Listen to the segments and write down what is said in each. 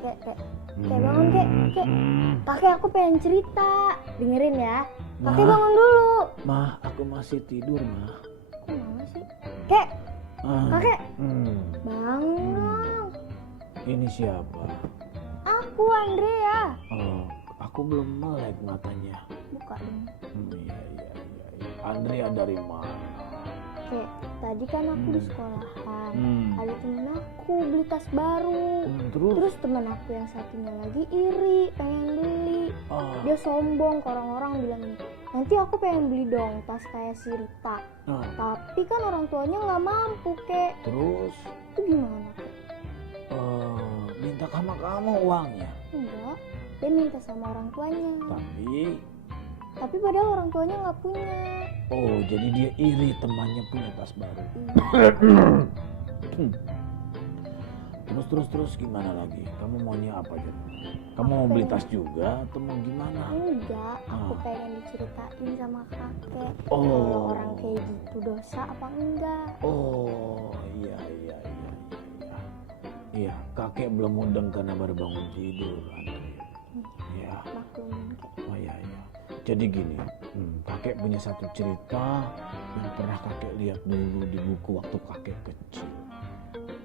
Kek bangun kek. Kakek aku pengen cerita. Dengerin ya. Kakek bangun dulu. Mah, aku masih tidur, Mah. Kok mama sih? Kek. Kakek. Bangun dong. Ini siapa? Aku Andrea. Oh, aku belum melek matanya. Buka dong. Iya. Andrea dari mana? Kek, tadi kan aku di sekolahan. Ada temen aku beli tas baru. Terus temen aku yang satunya lagi iri, pengen beli. Dia sombong ke orang-orang bilang gini, nanti aku pengen beli dong tas kayak si Rita. Tapi kan orang tuanya nggak mampu, Kek. Terus? Itu gimana, Kek? Minta sama kamu uangnya? Enggak, dia minta sama orang tuanya. Tapi padahal orang tuanya nggak punya. Oh, jadi dia iri temannya punya tas baru. Terus gimana lagi? Kamu maunya apa aja? Kamu mau beli tas juga atau mau gimana? Enggak, aku pengen diceritain sama kakek. Oh. Kalau orang kayak gitu dosa apa enggak? Oh, iya. Iya, kakek belum mudeng karena baru bangun tidur, Andrea. Iya. Maklumin, Kek. Oh iya. Jadi gini, kakek punya satu cerita yang pernah kakek lihat dulu di buku waktu kakek kecil.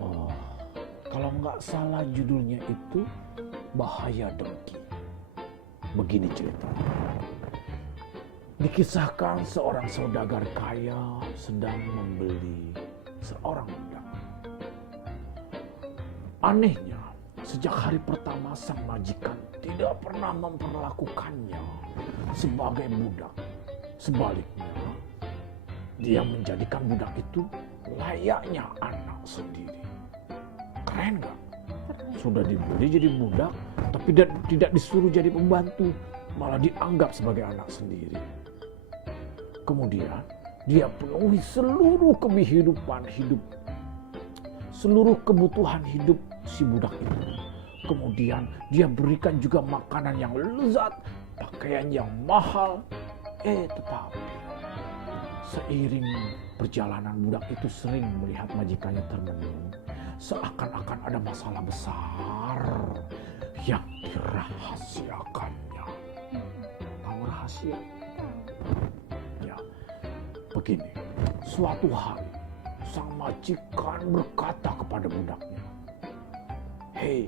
Oh, kalau nggak salah judulnya itu Bahaya Dengki. Begini ceritanya. Dikisahkan seorang saudagar kaya sedang membeli seorang budak. Anehnya, sejak hari pertama sang majikan tidak pernah memperlakukannya sebagai budak. Sebaliknya, dia menjadikan budak itu layaknya anak sendiri. Keren gak? Sudah dibeli jadi budak, tapi tidak disuruh jadi pembantu, malah dianggap sebagai anak sendiri. Kemudian, dia penuhi seluruh kebutuhan hidup si budak itu. Kemudian dia berikan juga makanan yang lezat, pakaian yang mahal. Tetapi seiring perjalanan budak itu sering melihat majikannya termenung, seakan-akan ada masalah besar yang dirahasiakannya. Tahu rahasia? Ya, begini. Suatu hari sang majikan berkata kepada budaknya, "Hei,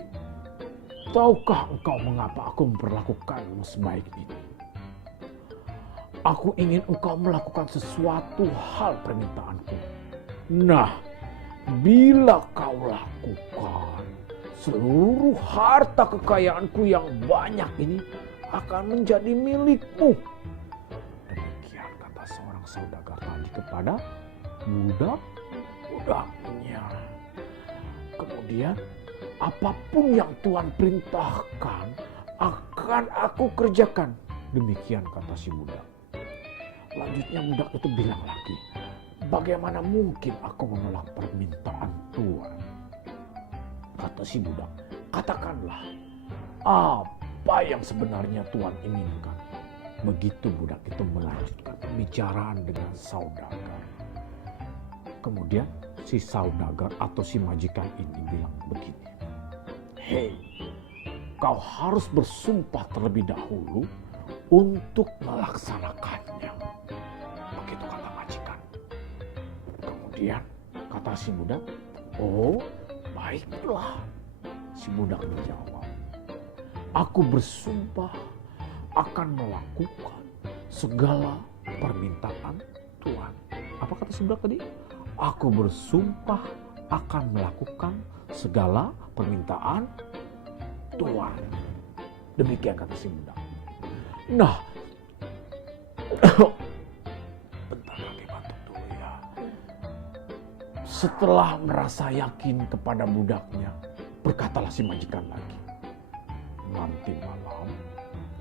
tahukah engkau mengapa aku memperlakukanmu sebaik ini? Aku ingin engkau melakukan sesuatu hal permintaanku. Nah, bila kau lakukan, seluruh harta kekayaanku yang banyak ini akan menjadi milikmu." Demikian kata seorang saudagar tadi kepada budaknya. Kemudian, apapun yang Tuhan perintahkan akan aku kerjakan. Demikian kata si budak. Lanjutnya budak itu bilang lagi, "Bagaimana mungkin aku menolak permintaan Tuhan?" Kata si budak, "Katakanlah apa yang sebenarnya Tuhan inginkan." Begitu budak itu melanjutkan pembicaraan dengan saudagar. Kemudian si saudagar atau si majikan ini bilang begini, "Hei, kau harus bersumpah terlebih dahulu untuk melaksanakannya." Begitu kata majikan. Kemudian kata si budak, "Oh, baiklah." Si budak menjawab, "Aku bersumpah akan melakukan segala permintaan Tuhan." Apa kata si budak tadi? "Aku bersumpah akan melakukan segala permintaan Tuhan." Demikian kata si budak. Nah, bentar lagi batuk dulu ya. Setelah merasa yakin kepada budaknya, berkatalah si majikan lagi, "Nanti malam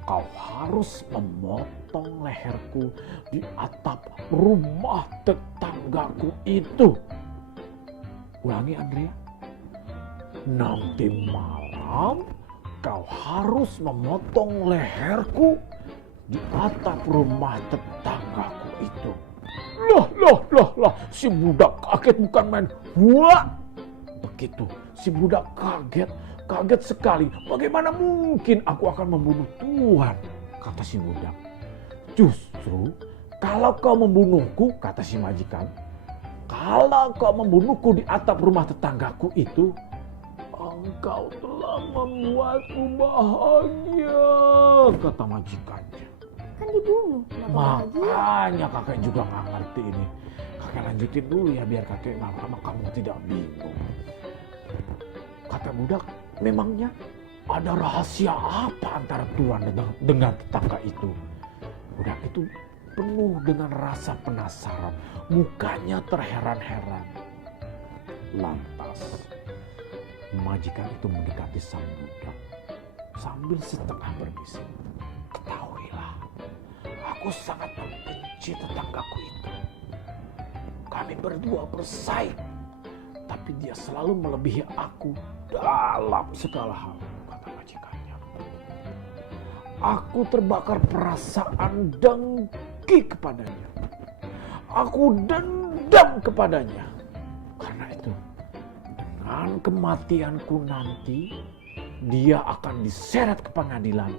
kau harus memotong leherku di atap rumah tetanggaku itu." Ulangi, Andrea. "Nanti malam kau harus memotong leherku di atap rumah tetanggaku itu." Lah, si budak kaget bukan main. Wah! Begitu si budak kaget, kaget sekali. Bagaimana mungkin aku akan membunuh Tuhan, kata si budak. Justru kalau kau membunuhku, kata si majikan, kalau kau membunuhku di atap rumah tetanggaku itu, engkau telah membuatku bahagia, kata majikannya. Kan dibunuh, makanya kakek juga gak ngerti ini. Kakek lanjutin dulu ya biar kakek lama-lama kamu tidak bingung. Kata budak, memangnya ada rahasia apa antara Tuhan dengan tetangga itu? Budak itu penuh dengan rasa penasaran, mukanya terheran-heran. Lantas majikan itu mendekati sang budak sambil setengah berbisik. Ketahuilah, aku sangat membenci tetanggaku itu. Kami berdua bersaing, tapi dia selalu melebihi aku dalam segala hal, kata majikannya. Aku terbakar perasaan dengki kepadanya. Aku dendam kepadanya. Karena itu, dengan kematianku nanti, dia akan diseret ke pengadilan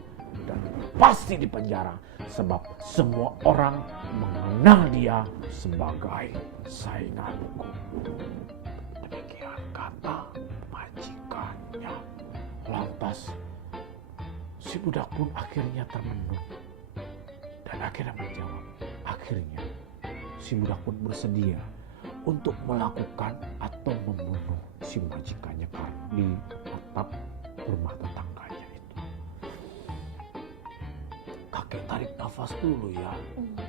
dan pasti dipenjara. Sebab semua orang mengenal dia sebagai sainganku. Demikian kata majikannya. Lantas si budak pun akhirnya termenung dan akhirnya menjawab. Akhirnya si budak pun bersedia untuk melakukan atau membunuh si majikannya di atap rumah tetangganya itu. Kakek tarik nafas dulu ya.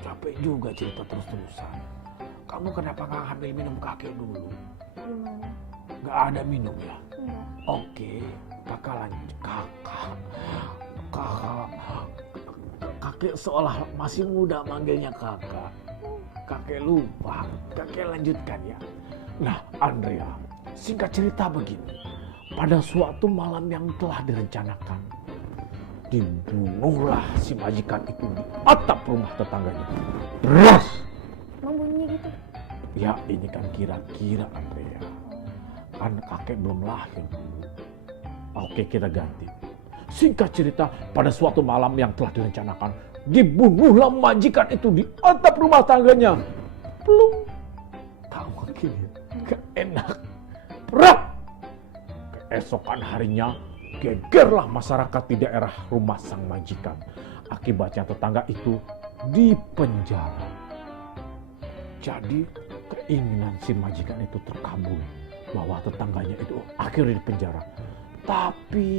Capek juga cerita terus-terusan. Kamu kenapa gak ambil minum kakek dulu? Gimana? Gak ada minum ya? Enggak. Oke, kakak lanjut. Kakek seolah masih muda manggilnya kakak. Kakek lupa, kakek lanjutkan ya. Nah Andrea, singkat cerita begini. Pada suatu malam yang telah direncanakan, dibunuhlah si majikan itu di atap rumah tetangganya. Ras! Emang bunyinya gitu? Ya ini kan kira-kira Andrea. Kan kakek belum lahir dulu. Oke, kita ganti. Singkat cerita, pada suatu malam yang telah direncanakan, dibunuhlah majikan itu di atap rumah tangganya. Plung. Tak mungkin ya. Gak enak. Berat. Keesokan harinya, gegerlah masyarakat di daerah rumah sang majikan. Akibatnya tetangga itu dipenjara. Jadi keinginan si majikan itu terkabul bahwa tetangganya itu akhirnya dipenjara. Tapi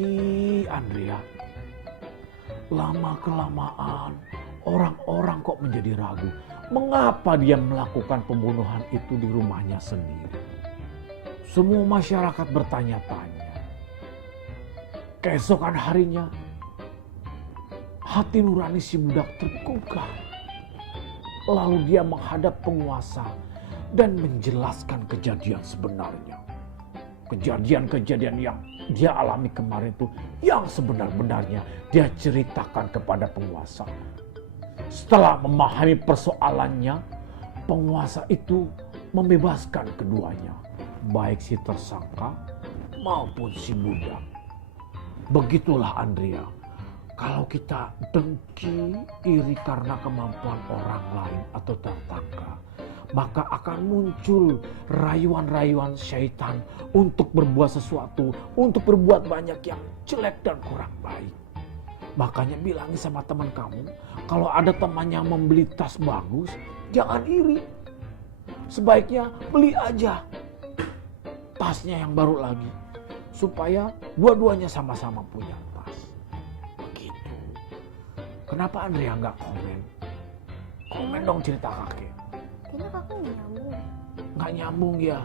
Andrea, lama-kelamaan orang-orang kok menjadi ragu. Mengapa dia melakukan pembunuhan itu di rumahnya sendiri? Semua masyarakat bertanya-tanya. Keesokan harinya, hati nurani si budak tergugah. Lalu dia menghadap penguasa dan menjelaskan kejadian sebenarnya. Kejadian-kejadian yang dia alami kemarin itu yang sebenar-benarnya dia ceritakan kepada penguasa. Setelah memahami persoalannya, penguasa itu membebaskan keduanya, baik si tersangka maupun si budak. Begitulah Andrea, kalau kita dengki, iri karena kemampuan orang lain atau tetangga, maka akan muncul rayuan-rayuan syaitan untuk berbuat sesuatu, untuk berbuat banyak yang jelek dan kurang baik. Makanya bilangi sama teman kamu, kalau ada temannya membeli tas bagus, jangan iri. Sebaiknya beli aja tasnya yang baru lagi, supaya dua-duanya sama-sama punya tas. Begitu. Kenapa Andrea nggak komen? Komen dong cerita kakek. Kayaknya kakak nggak nyambung. Nggak nyambung ya,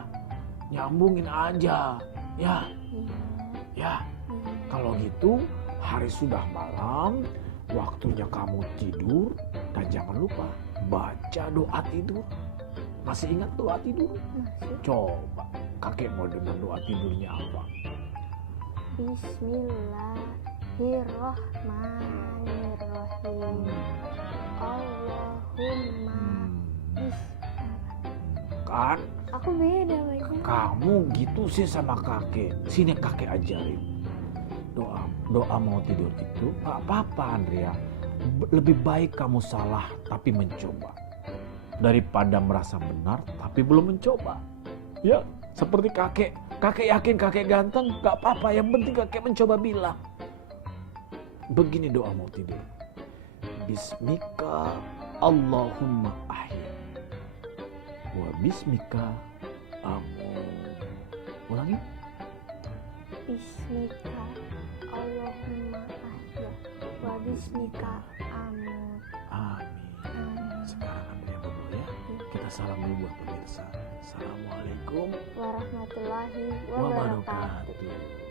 nyambungin aja, ya. Ya, kalau gitu hari sudah malam, waktunya kamu tidur dan jangan lupa baca doa tidur. Masih ingat doa tidur? Masih. Coba kakek mau dengar doa tidurnya apa? Bismillahirrahmanirrahim. Allahumma Kan aku beda bacanya. kamu gitu sih sama kakek. Sini kakek ajarin. doa mau tidur itu gak apa-apa Andrea. Lebih baik kamu salah tapi mencoba daripada merasa benar tapi belum mencoba. Ya, seperti kakek. Kakek yakin kakek ganteng, gak apa-apa. Yang penting kakek mencoba bilang. Begini doa mau tidur. Bismika Allahumma ahya wa bismika amut. Ulangi. Bismika Allahumma ahya wa bismika amut. Amin. Sekarang Andrea berdoa ya. Kita salam dulu buat pemirsa. Assalamualaikum warahmatullahi wabarakatuh. wabarakatuh.